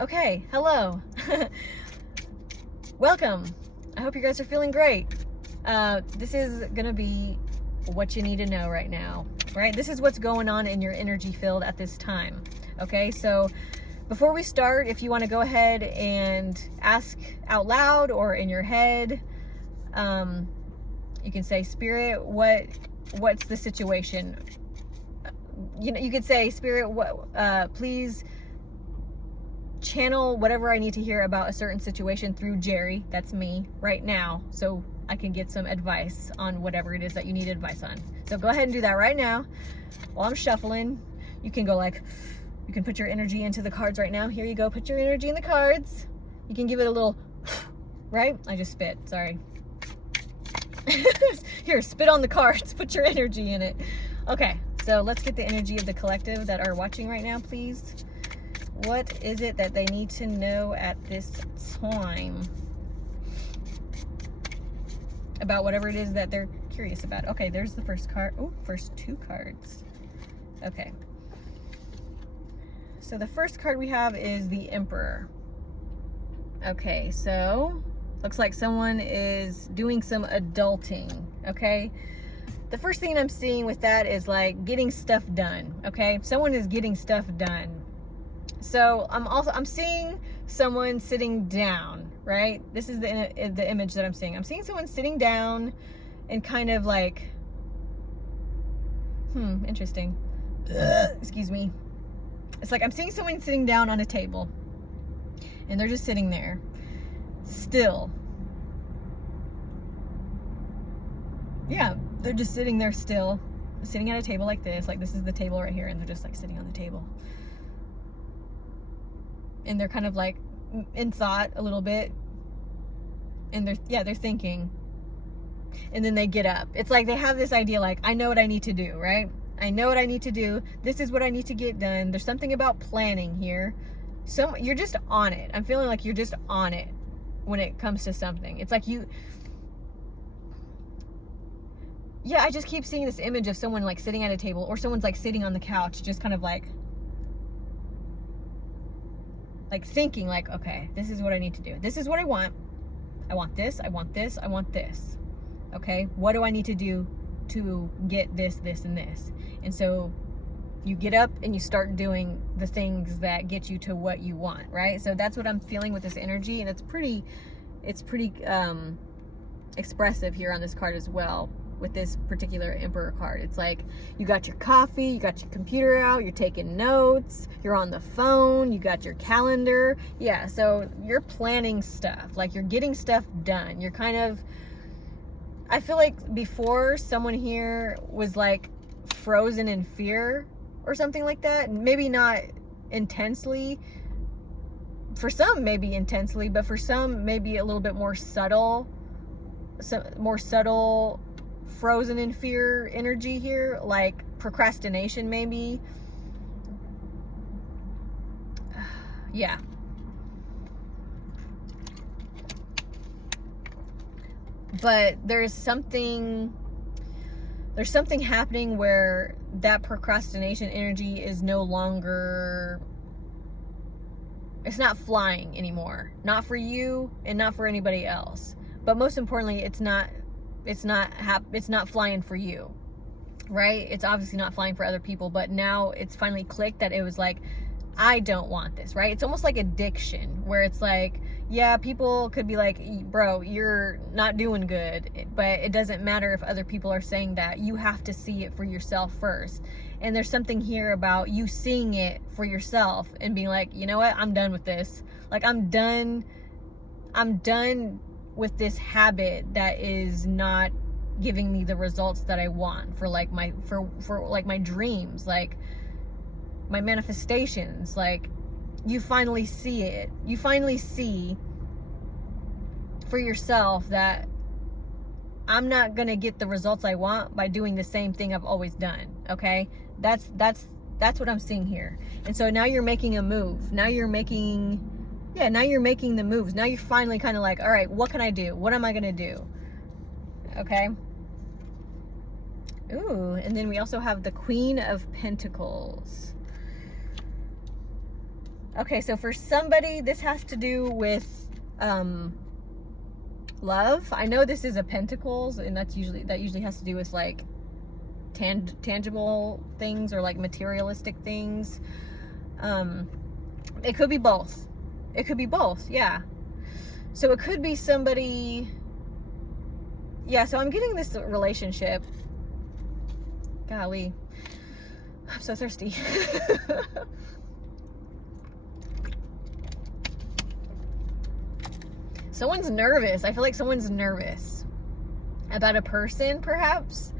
Okay, hello. Welcome. I hope you guys are feeling great. This is gonna be what you need to know right now, right? This is what's going on in your energy field at this time. Okay, so before we start, if you want to go ahead and ask out loud or in your head, you can say, Spirit, what's the situation? You could say, Spirit, please channel whatever I need to hear about a certain situation through Jerry, that's me, right now, so I can get some advice on whatever it is that you need advice on. So go ahead and do that right now. While I'm shuffling, you can you can put your energy into the cards right now. Here you go, put your energy in the cards. You can give it a little, right? I just spit, sorry. Here, spit on the cards, put your energy in it. Okay, so let's get the energy of the collective that are watching right now, please. What is it that they need to know at this time about whatever it is that they're curious about? Okay, there's the first card. Oh, first two cards. Okay. So the first card we have is the Emperor. Okay, so looks like someone is doing some adulting, okay? The first thing I'm seeing with that is like getting stuff done, okay? Someone is getting stuff done. So I'm seeing someone sitting down, right? This is the image that I'm seeing. I'm seeing someone sitting down and kind of like, interesting. Excuse me. It's like I'm seeing someone sitting down on a table and they're just sitting there still. Yeah, they're just sitting there still, sitting at a table like this is the table right here, and they're just like sitting on the table. And they're kind of like in thought a little bit, and they're thinking, and then they get up. It's like they have this idea, like, I know what I need to do, right? I know what I need to do. This is what I need to get done. There's something about planning here. So you're just on it. I'm feeling like you're just on it when it comes to something. It's like I just keep seeing this image of someone like sitting at a table, or someone's like sitting on the couch, just kind of like thinking, like, okay, this is what I need to do. This is what I want. I want this, I want this, I want this. Okay, what do I need to do to get this, this, and this? And so you get up and you start doing the things that get you to what you want, right? So that's what I'm feeling with this energy, and it's pretty expressive here on this card as well. With this particular Emperor card, it's like you got your coffee, you got your computer out, you're taking notes, you're on the phone, you got your calendar. Yeah, so you're planning stuff, like you're getting stuff done. You're kind of, I feel like before, someone here was like frozen in fear or something like that. Maybe not intensely, for some maybe intensely, but for some maybe a little bit more subtle, frozen in fear energy here, like procrastination maybe. Yeah. But there's something happening where that procrastination energy is no longer, it's not flying anymore. Not for you and not for anybody else. But most importantly, it's not flying for you, right? It's obviously not flying for other people, but now it's finally clicked that it was like, I don't want this, right? It's almost like addiction, where it's like, yeah, people could be like, bro, you're not doing good, but it doesn't matter if other people are saying that. You have to see it for yourself first. And there's something here about you seeing it for yourself and being like, you know what, I'm done with this. Like, I'm done with this habit that is not giving me the results that I want for like my dreams, like my manifestations. Like, you finally see it. You finally see for yourself that I'm not gonna get the results I want by doing the same thing I've always done. Okay, that's what I'm seeing here. And so now you're making a move. Now you're making the moves. Now you're finally kind of like, all right, what can I do? What am I gonna do? Okay. Ooh, and then we also have the Queen of Pentacles. Okay, so for somebody, this has to do with love. I know this is a Pentacles, and that usually has to do with like tangible things or like materialistic things. It could be both. It could be both, yeah. So it could be somebody, yeah, so I'm getting this relationship. Golly, I'm so thirsty. Someone's nervous. I feel like someone's nervous about a person, perhaps,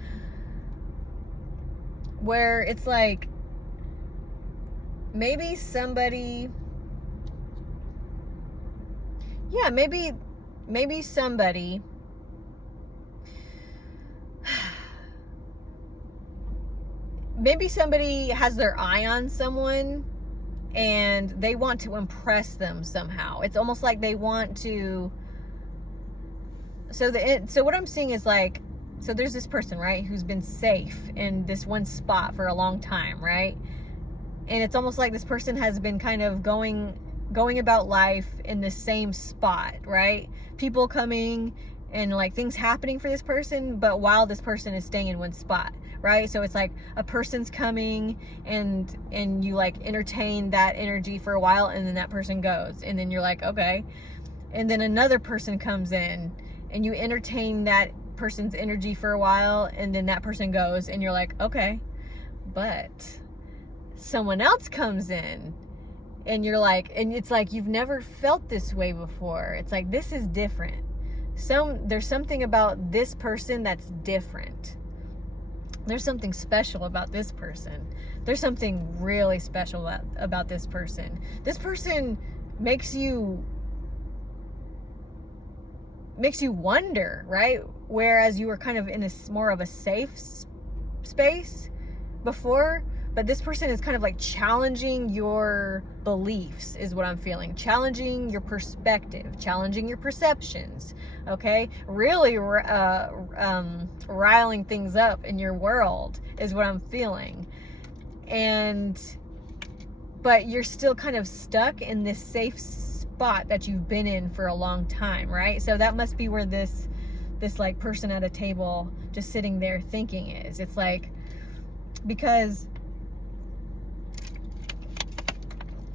where it's like maybe somebody, yeah, maybe somebody maybe somebody has their eye on someone and they want to impress them somehow. It's almost like they want to. So what I'm seeing is like, so there's this person, right, who's been safe in this one spot for a long time, right? And it's almost like this person has been kind of going about life in the same spot, right? People coming and like things happening for this person, but while this person is staying in one spot, right? So it's like a person's coming and you like entertain that energy for a while, and then that person goes, and then you're like, okay. And then another person comes in and you entertain that person's energy for a while, and then that person goes, and you're like, okay. But someone else comes in and you're like, and it's like you've never felt this way before. It's like, this is different. There's something about this person that's different. There's something special about this person. There's something really special about this person. This person makes you wonder, right? Whereas you were kind of in a more of a safe space before, but this person is kind of like challenging your beliefs, is what I'm feeling. Challenging your perspective, challenging your perceptions, okay? Really riling things up in your world is what I'm feeling. But you're still kind of stuck in this safe spot that you've been in for a long time, right? So that must be where this like person at a table just sitting there thinking is. It's like, because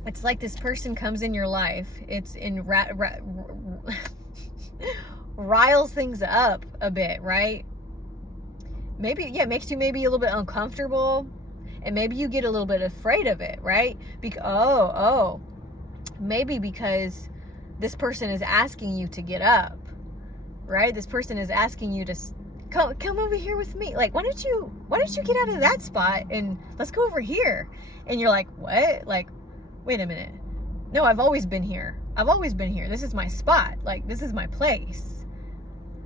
it's like this person comes in your life, it's in riles things up a bit, right? Maybe, yeah, makes you maybe a little bit uncomfortable, and maybe you get a little bit afraid of it, right? Maybe because this person is asking you to get up, right? This person is asking you to come over here with me. Like, why don't you get out of that spot and let's go over here? And you're like, what? Like, wait a minute. No, I've always been here. This is my spot. Like, this is my place.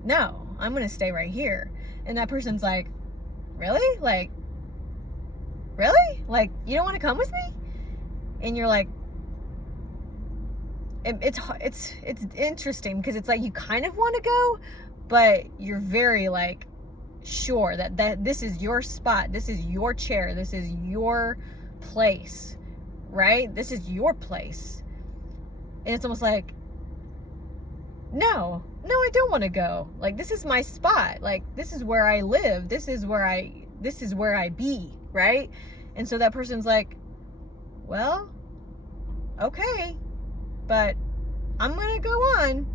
No, I'm going to stay right here. And that person's like, really? Like, really? Like, you don't want to come with me? And you're like, it's interesting, because it's like you kind of want to go, but you're very like sure that this is your spot, this is your chair, this is your place, right? This is your place. And it's almost like, no, I don't want to go. Like, this is my spot. Like, this is where I live. This is where I be, right? And so that person's like, well, okay, but I'm going to go on.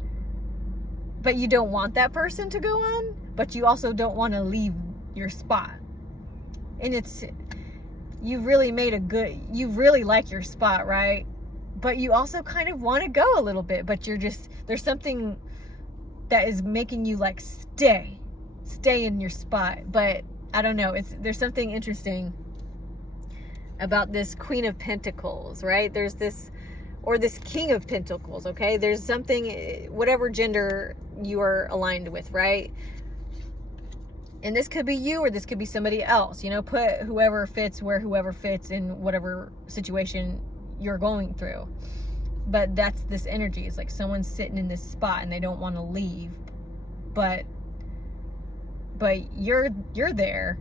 But you don't want that person to go on, but you also don't want to leave your spot. And you really like your spot, right? But you also kind of want to go a little bit, but there's something that is making you like stay in your spot. But I don't know, there's something interesting about this Queen of Pentacles, right? There's this King of Pentacles, okay? There's something, whatever gender you are aligned with, right? And this could be you, or this could be somebody else. Put whoever fits where whoever fits in whatever situation you're going through. But that's this energy. It's like someone's sitting in this spot and they don't want to leave, but you're there,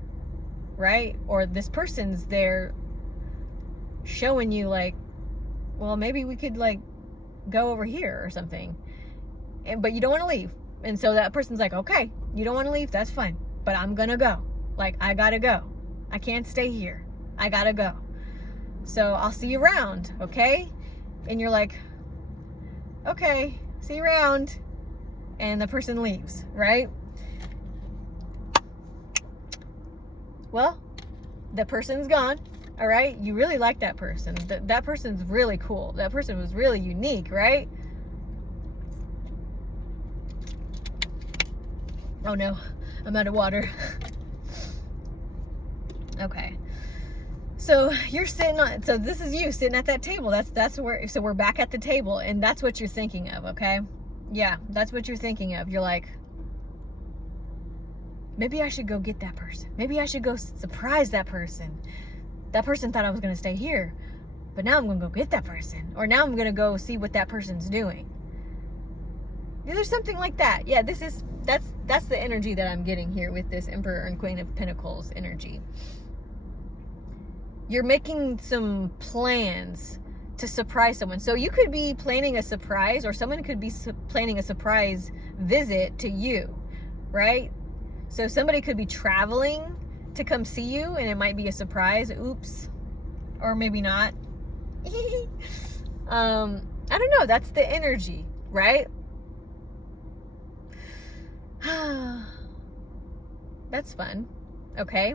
right? Or this person's there showing you like, well, maybe we could like go over here or something. But you don't want to leave. And so that person's like, okay, you don't want to leave, that's fine, but I'm gonna go. Like, I gotta go. I can't stay here. I gotta go. So I'll see you around, okay? And you're like, okay, see you around. And the person leaves, right? Well, the person's gone, all right? You really like that person. That person's really cool. That person was really unique, right? Oh no, I'm out of water. Okay. So you're sitting on, so this is you sitting at that table. That's where, so we're back at the table, and that's what you're thinking of, okay? Yeah, that's what you're thinking of. You're like, maybe I should go get that person. Maybe I should go surprise that person. That person thought I was going to stay here, but now I'm going to go get that person. Or now I'm going to go see what that person's doing. Yeah, there's something like that. Yeah, that's the energy that I'm getting here with this Emperor and Queen of Pentacles energy. You're making some plans to surprise someone. So you could be planning a surprise, or someone could be planning a surprise visit to you, right? So somebody could be traveling to come see you, and it might be a surprise. Oops. Or maybe not. I don't know. That's the energy, right? That's fun. Okay.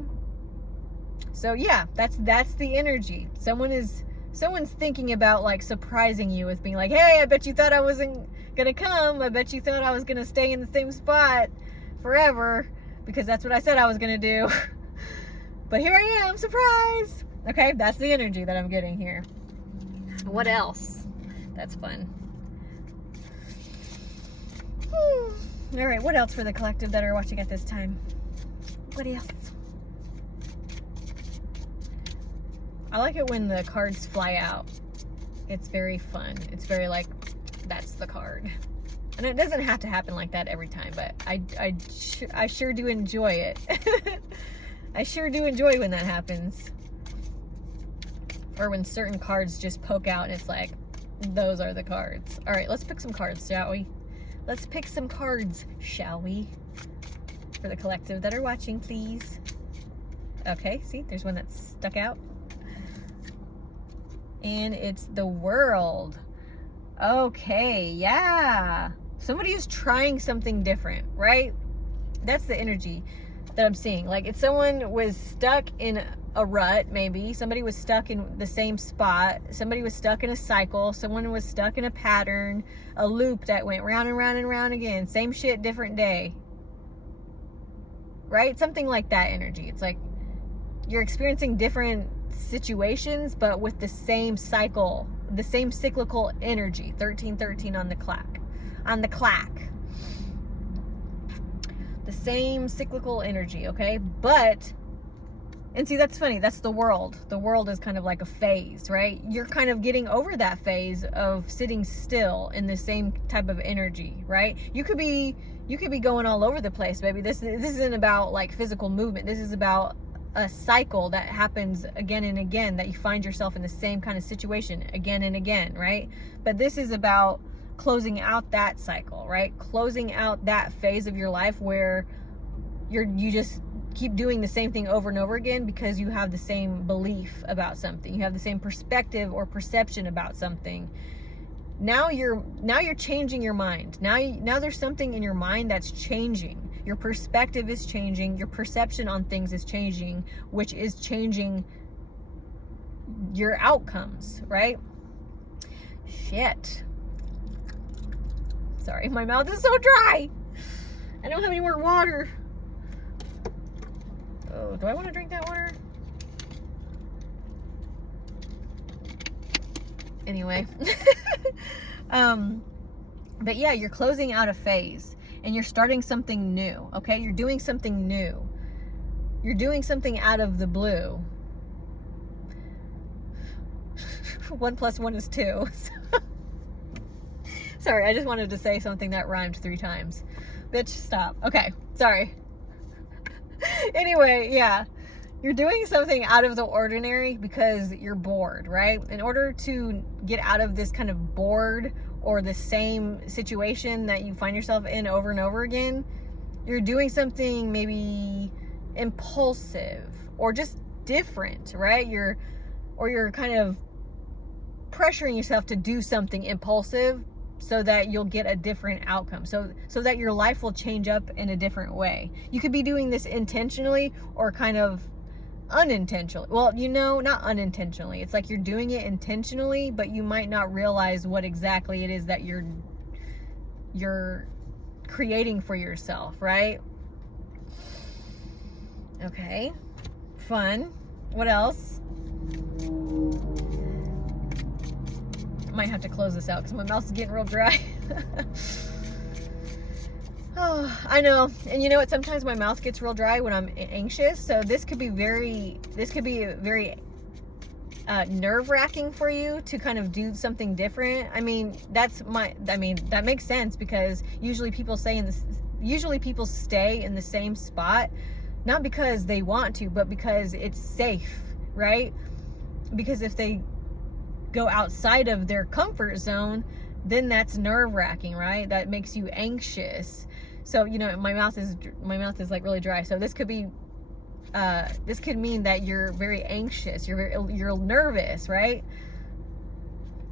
So yeah, that's the energy. Someone's thinking about like surprising you with being like, hey, I bet you thought I wasn't gonna come. I bet you thought I was gonna stay in the same spot forever, because that's what I said I was gonna do. But here I am, surprise. Okay, that's the energy that I'm getting here. What else? That's fun. All right, what else for the collective that are watching at this time? What else? I like it when the cards fly out. It's very fun. It's very like, that's the card. And it doesn't have to happen like that every time, but I sure do enjoy it. I sure do enjoy when that happens. Or when certain cards just poke out and it's like, those are the cards. All right, let's pick some cards, shall we? Let's pick some cards, shall we? For the collective that are watching, please. Okay, see, there's one that's stuck out. And it's the World. Okay, yeah. Somebody is trying something different, right? That's the energy that I'm seeing. Like, if someone was stuck in a rut, maybe somebody was stuck in the same spot, somebody was stuck in a cycle, someone was stuck in a pattern, a loop that went round and round and round again, same shit, different day, right? Something like that energy. It's like you're experiencing different situations, but with the same cycle, the same cyclical energy. 1313 on the clack, the same cyclical energy. Okay, but, and see, that's funny, that's the World. The World is kind of like a phase, right? You're kind of getting over that phase of sitting still in the same type of energy, right? You could be going all over the place, baby. This isn't about like physical movement. This is about a cycle that happens again and again, that you find yourself in the same kind of situation again and again, right? But this is about closing out that cycle, right? Closing out that phase of your life where you just keep doing the same thing over and over again because you have the same belief about something. You have the same perspective or perception about something. Now you're changing your mind. Now there's something in your mind that's changing. Your perspective is changing. Your perception on things is changing, which is changing your outcomes, right? Shit. Sorry, my mouth is so dry. I don't have any more water. Oh, do I want to drink that water? Anyway. But yeah, you're closing out a phase. And you're starting something new, okay? You're doing something new. You're doing something out of the blue. 1 + 1 is 2. Sorry, I just wanted to say something that rhymed 3 times. Bitch, stop. Okay, sorry. Anyway, yeah. you're doing something out of the ordinary because you're bored, right? In order to get out of this kind of bored or the same situation that you find yourself in over and over again, you're doing something maybe impulsive or just different, right? You're kind of pressuring yourself to do something impulsive so that you'll get a different outcome, so that your life will change up in a different way. You could be doing this intentionally or kind of unintentionally. Well, not unintentionally. It's like you're doing it intentionally, but you might not realize what exactly it is that you're creating for yourself, right? Okay. Fun. What else? Might have to close this out because my mouth is getting real dry. Oh, I know. And you know what? Sometimes my mouth gets real dry when I'm anxious. So this could be very nerve-wracking for you to kind of do something different. I mean, that makes sense because usually people stay in the same spot, not because they want to, but because it's safe, right? Because if they go outside of their comfort zone, then that's nerve-wracking, right? That makes you anxious. So, my mouth is like really dry. So this could be this could mean that you're very anxious, you're nervous, right?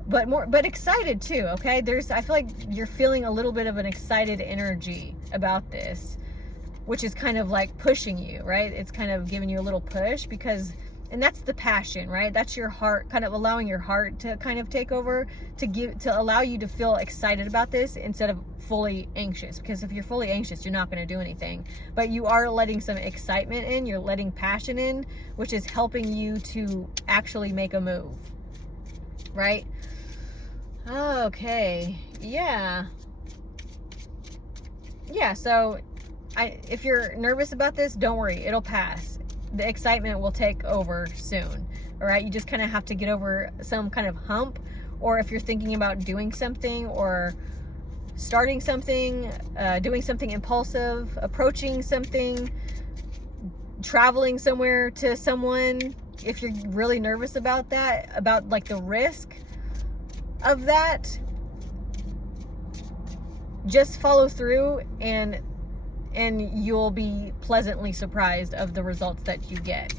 But excited too, okay? I feel like you're feeling a little bit of an excited energy about this, which is kind of like pushing you, right? It's kind of giving you a little push and that's the passion, right? That's your heart, kind of allowing your heart to kind of take over, to allow you to feel excited about this instead of fully anxious. Because if you're fully anxious, you're not going to do anything. But you are letting some excitement in, you're letting passion in, which is helping you to actually make a move, right? Okay, yeah. So if you're nervous about this, don't worry, it'll pass. The excitement will take over soon. All right, you just kind of have to get over some kind of hump, or if you're thinking about doing something or starting something, doing something impulsive, approaching something, traveling somewhere to someone, if you're really nervous about that, about like the risk of that, just follow through and you'll be pleasantly surprised of the results that you get.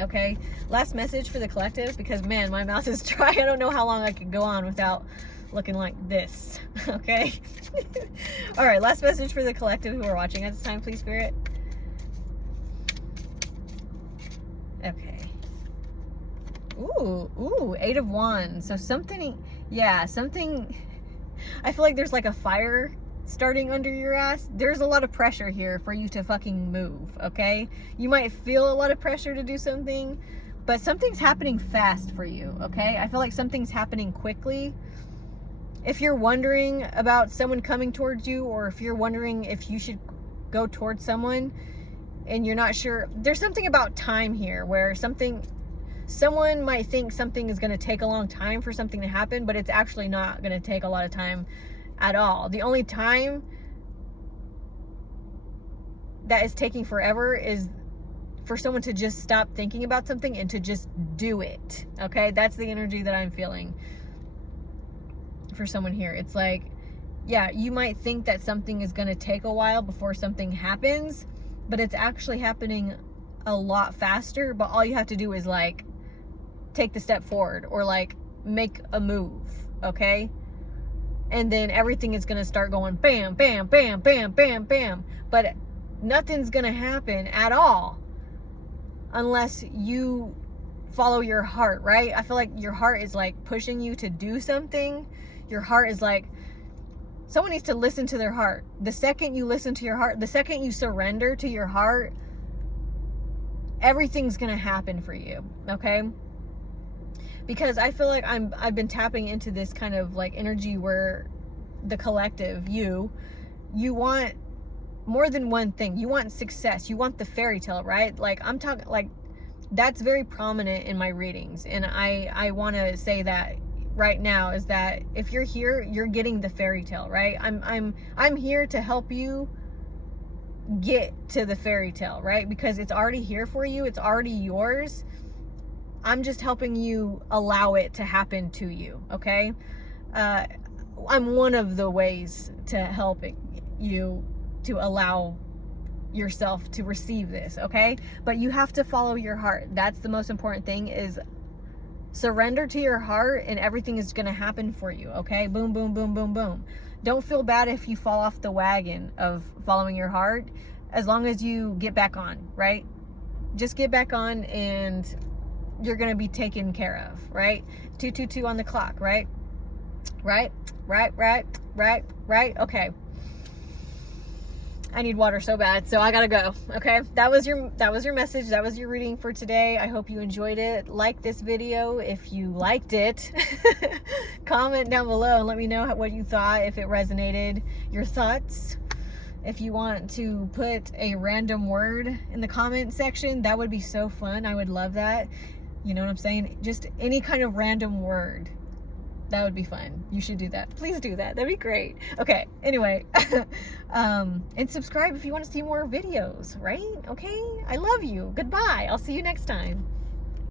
Okay, last message for the collective, because man, my mouth is dry. I don't know how long I could go on without looking like this. Okay. All right, last message for the collective who are watching at this time, please, Spirit. Okay. Ooh, 8 of Wands. So something, I feel like there's like a fire starting under your ass. There's a lot of pressure here for you to fucking move, okay? You might feel a lot of pressure to do something, but something's happening fast for you, okay? I feel like something's happening quickly. If you're wondering about someone coming towards you, or if you're wondering if you should go towards someone and you're not sure, there's something about time here where someone might think something is going to take a long time for something to happen, but it's actually not going to take a lot of time at all. The only time that is taking forever is for someone to just stop thinking about something and to just do it. Okay, that's the energy that I'm feeling for someone here. It's like, yeah, you might think that something is going to take a while before something happens, but it's actually happening a lot faster. But all you have to do is like take the step forward or like make a move, okay? And then everything is going to start going bam, bam, bam, bam, bam, bam. But nothing's going to happen at all unless you follow your heart, right? I feel like your heart is like pushing you to do something. Your heart is like, someone needs to listen to their heart. The second you listen to your heart, the second you surrender to your heart, everything's going to happen for you, okay? Because I feel like I've been tapping into this kind of like energy where the collective, you want more than one thing. You want success. You want the fairy tale, right? Like I'm talking, like that's very prominent in my readings. And I want to say that right now is that if you're here, you're getting the fairy tale, right? I'm here to help you get to the fairy tale, right? Because it's already here for you, it's already yours. I'm just helping you allow it to happen to you, okay? I'm one of the ways to helping you to allow yourself to receive this, okay? But you have to follow your heart. That's the most important thing, is surrender to your heart and everything is going to happen for you, okay? Boom, boom, boom, boom, boom. Don't feel bad if you fall off the wagon of following your heart, as long as you get back on, right? Just get back on and you're going to be taken care of, right? 222 on the clock, right? Right? Okay. I need water so bad, so I gotta go. Okay, that was your message. That was your reading for today. I hope you enjoyed it. Like this video if you liked it. Comment down below and let me know what you thought, if it resonated, your thoughts. If you want to put a random word in the comment section, that would be so fun. I would love that. You know what I'm saying? Just any kind of random word. That would be fun. You should do that. Please do that. That'd be great. Okay, anyway. And subscribe if you want to see more videos, right? Okay? I love you. Goodbye. I'll see you next time.